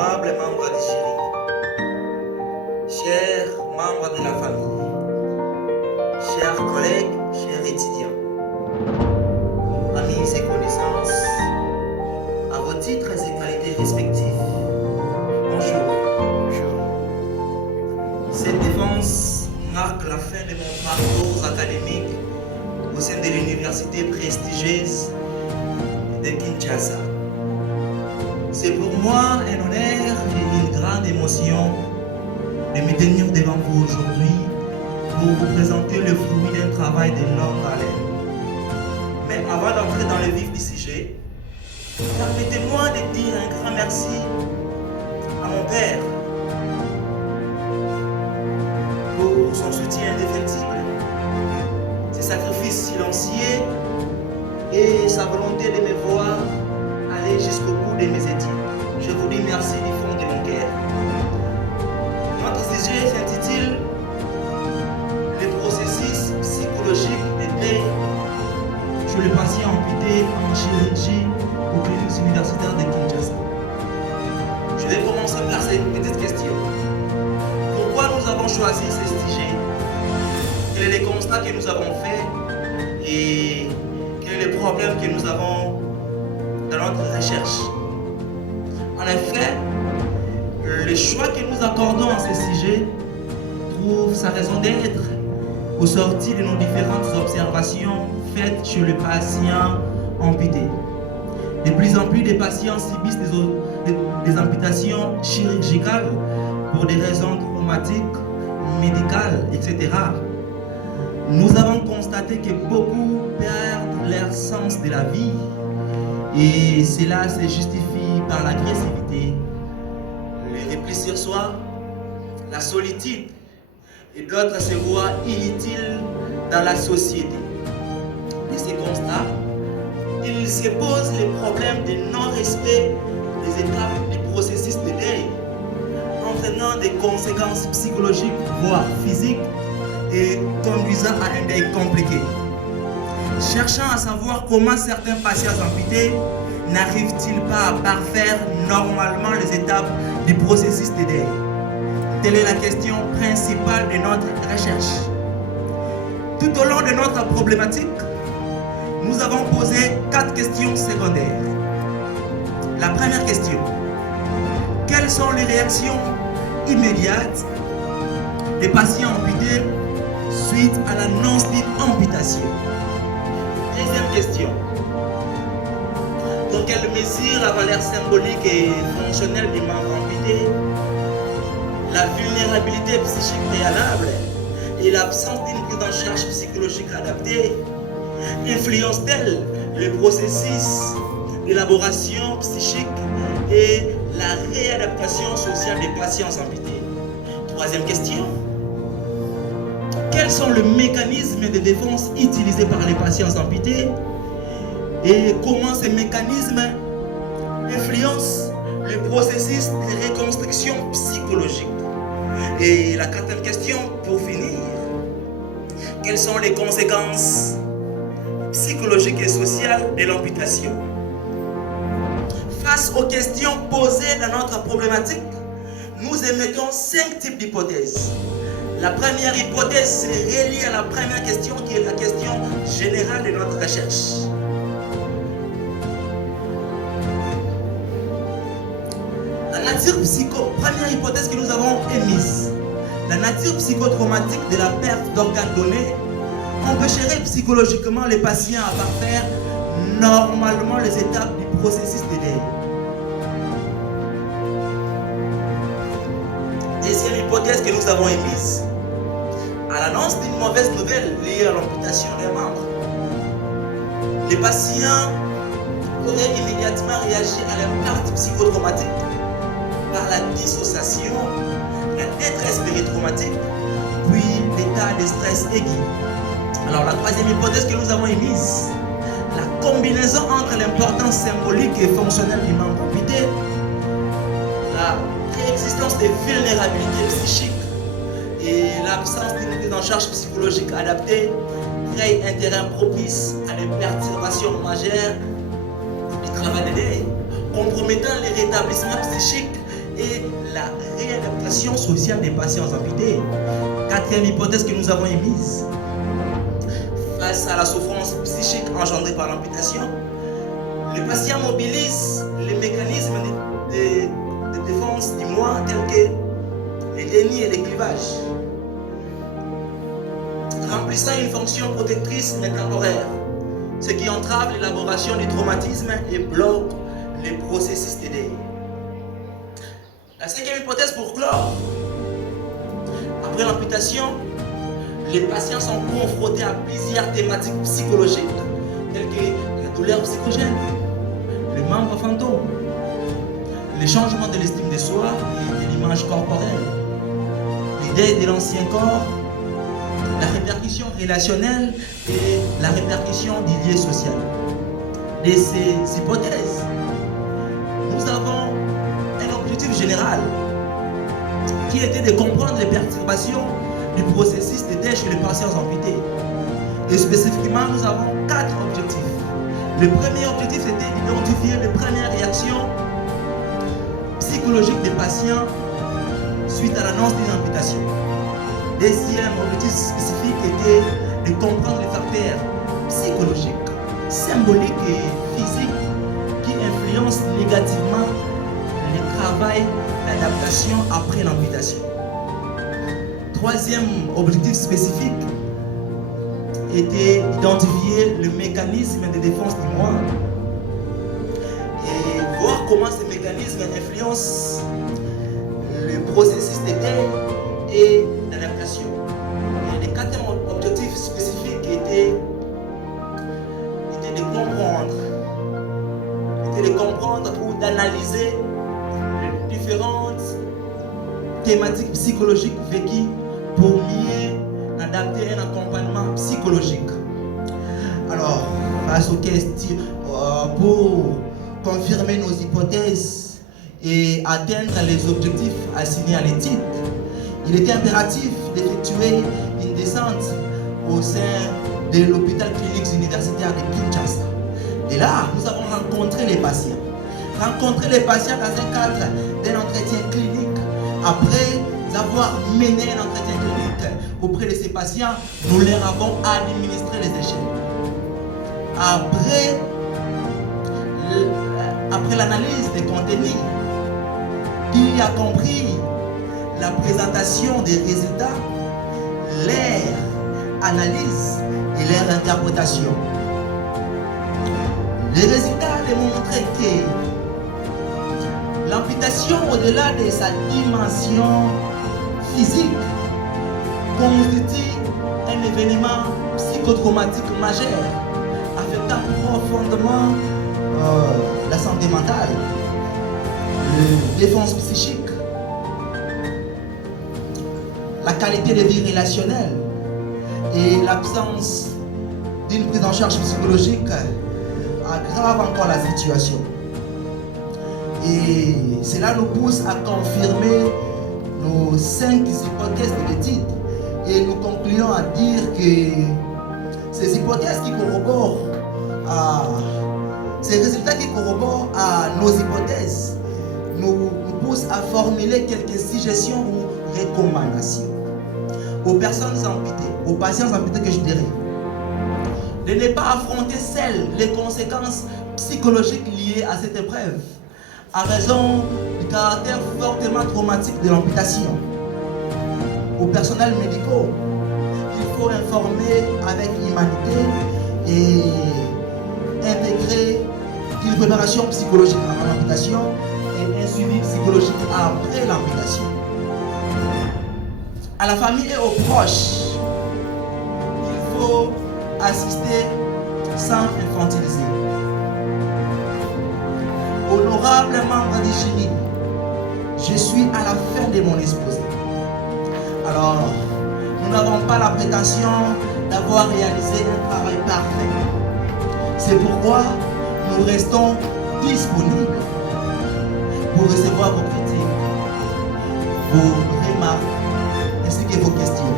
honorables membres du jury, chers membres de la famille, chers collègues, chers étudiants, amis et connaissances, à vos titres et qualités respectifs, bonjour. Cette défense marque la fin de mon parcours académique au sein de l'université prestigieuse de Kinshasa. C'est pour moi un honneur et une grande émotion de me tenir devant vous aujourd'hui pour vous présenter le fruit d'un travail de longue haleine. Mais avant d'entrer dans le vif du sujet, permettez-moi de dire un grand merci à mon père pour son soutien indéfectible, ses sacrifices silencieux et sa volonté de me voir aller jusqu'au bout de mes études. Je vous dis merci du fond de mon cœur. Notre sujet s'intitule le processus psychologique de deuil chez les patients amputés en chirurgie aux cliniques universitaires de Kinshasa. Je vais commencer par cette petite question. Pourquoi nous avons choisi ce sujet? Quel est le constat que nous avons fait et quel est le problème que nous avons dans notre recherche? En effet, le choix que nous accordons à ce sujet trouve sa raison d'être au sortir de nos différentes observations faites chez les patients amputés. De plus en plus de patients subissent des amputations chirurgicales pour des raisons traumatiques, médicales, etc. Nous avons constaté que beaucoup perdent leur sens de la vie et cela se justifie par l'agressivité, le repli sur soi, la solitude et d'autres se voient inutiles dans la société. De ces constats, il se pose le problème de non-respect des étapes du processus de deuil, entraînant des conséquences psychologiques, voire physiques, et conduisant à un deuil compliqué. Cherchant à savoir comment certains patients amputés n'arrivent-ils pas à parfaire normalement les étapes du processus de deuil? Telle est la question principale de notre recherche. Tout au long de notre problématique, nous avons posé 4 questions secondaires. La première question: quelles sont les réactions immédiates des patients amputés suite à l'annonce d'une amputation? Deuxième question: dans quelle mesure la valeur symbolique et fonctionnelle du membre amputé, la vulnérabilité psychique préalable et l'absence d'une prise en charge psychologique adaptée influencent-elles le processus d'élaboration psychique et la réadaptation sociale des patients amputés? Troisième question: quels sont les mécanismes de défense utilisés par les patients amputés et comment ces mécanismes influencent le processus de reconstruction psychologique? Et la quatrième question, pour finir: quelles sont les conséquences psychologiques et sociales de l'amputation? Face aux questions posées dans notre problématique, nous émettons 5 types d'hypothèses. La première hypothèse est reliée à la première question, qui est la question générale de notre recherche. Première hypothèse que nous avons émise: la nature psychotraumatique de la perte d'organes donnés empêcherait psychologiquement les patients à parfaire normalement les étapes du processus de deuil. Deuxième hypothèse que nous avons émise: à l'annonce d'une mauvaise nouvelle liée à l'amputation des membres, les patients auraient immédiatement réagi à l'impact psychotraumatique par la dissociation, la détresse péritraumatique, puis l'état de stress aigu. Alors la troisième hypothèse que nous avons émise: la combinaison entre l'importance symbolique et fonctionnelle du membre amputé, la préexistence des vulnérabilités psychiques et l'absence d'une prise en charge psychologique adaptée crée un terrain propice à des perturbations majeures du travail de deuil, compromettant les rétablissements psychiques et la réadaptation sociale des patients amputés. Quatrième hypothèse que nous avons émise. Face à la souffrance psychique engendrée par l'amputation, le patient mobilise les mécanismes de défense du moi tels que les dénis et les clivages, remplissant une fonction protectrice mais temporaire, ce qui entrave l'élaboration du traumatisme et bloque les processus TDI. La cinquième hypothèse pour clore, après l'amputation, les patients sont confrontés à plusieurs thématiques psychologiques, telles que la douleur psychogène, le membre fantôme, les changements de l'estime de soi et de l'image corporelle, l'idée de l'ancien corps, la répercussion relationnelle et la répercussion du lien social. De ces hypothèses, nous avons un objectif général qui était de comprendre les perturbations du processus de deuil chez les patients amputés. Et spécifiquement, nous avons 4 objectifs. Le premier objectif était d'identifier les premières réactions psychologiques des patients suite à l'annonce d'une amputation. Deuxième objectif spécifique était de comprendre les facteurs psychologiques, symboliques et physiques qui influencent négativement le travail d'adaptation après l'amputation. Troisième objectif spécifique était d'identifier le mécanisme de défense du moi et voir comment ces mécanismes influencent le processus de deuil et d'adaptation. Et le quatrième objectif spécifique était de comprendre ou d'analyser les différentes thématiques psychologiques vécues pour mieux adapter un accompagnement psychologique. Alors, face aux questions, pour confirmer nos hypothèses et atteindre les objectifs assignés à l'étude, il était impératif d'effectuer une descente au sein de l'hôpital clinique universitaire de Kinshasa. Et là, nous avons rencontré les patients. Rencontré les patients dans un cadre d'un entretien clinique. Après avoir mené un entretien clinique auprès de ces patients, nous leur avons administré les échelles. Après l'analyse des contenus, qui a compris la présentation des résultats, leur analyse et leur interprétation. Les résultats démontraient que l'amputation, au-delà de sa dimension physique, constitue un événement psychotraumatique majeur, affectant profondément la santé mentale, la défense psychique, la qualité de vie relationnelle et l'absence d'une prise en charge psychologique aggrave encore la situation. Et cela nous pousse à confirmer nos 5 hypothèses de l'étude. Et nous concluons à dire que ces hypothèses qui corroborent ces résultats qui corroborent à nos hypothèses nous poussent à formuler quelques suggestions ou recommandations aux personnes amputées, aux patients amputés que je dirais, de ne pas affronter seules les conséquences psychologiques liées à cette épreuve, à raison du caractère fortement traumatique de l'amputation. Aux personnels médicaux, il faut informer avec humanité et intégrer une préparation psychologique avant l'amputation et un suivi psychologique après l'amputation. À la famille et aux proches, il faut assister sans infantiliser. Honorable membre du jury, je suis à la fin de mon exposé. Alors, nous n'avons pas la prétention d'avoir réalisé un travail parfait. C'est pourquoi nous restons disponibles pour recevoir vos critiques, vos remarques ainsi que vos questions.